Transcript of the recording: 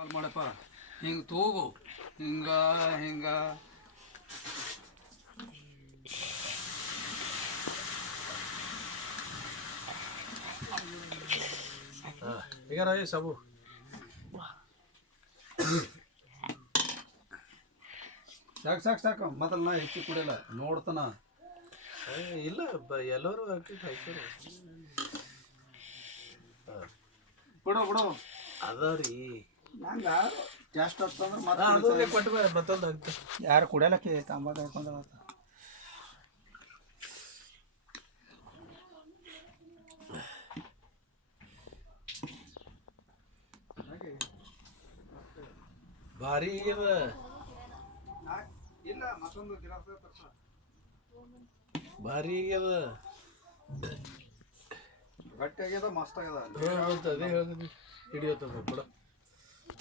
ಕಾಲ್ ಮಾಡಪ್ಪ ಹಿಂಗೆ ತೂಗು ಹಿಂಗ ಹಿಂಗ ಈಗ ಸಾಬು ಸಾಕು ಸಾಕು ಸಾಕು ಮೊದಲು ನಾ ಹೆಚ್ಚು ಕುಡಿಯಲ್ಲ ನೋಡ್ತಾನ ಇಲ್ಲ ಎಲ್ಲರೂ ಹಾಕ್ತಾರೆ ಬಿಡು ಬಿಡು ಅದ ರೀ ನಂಗೆ ಜಾಸ್ತಿ ಹತ್ತಂದ್ರೆ ಕೊಟ್ಟು ಮತ್ತೊಂದು ಆಗ್ತದೆ ಯಾರು ಕುಡಿಯಲಕ್ಕೆ ತಂಬಾಕ ಹಾಕೊಂಡ ಭಾರಿ ಅದ ಇಲ್ಲ ಮತ್ತೊಂದು ಗಿಲಾಸ ಭಾರಿ ಅದ ಗಟ್ಟಿ ಆಗ್ಯದ ಮಸ್ತ್ ಆಗ್ಯದ ಅದೇ ಹೇಳಿದ್ರಿ ಹಿಡಿಯೋತದ ಕೂಡ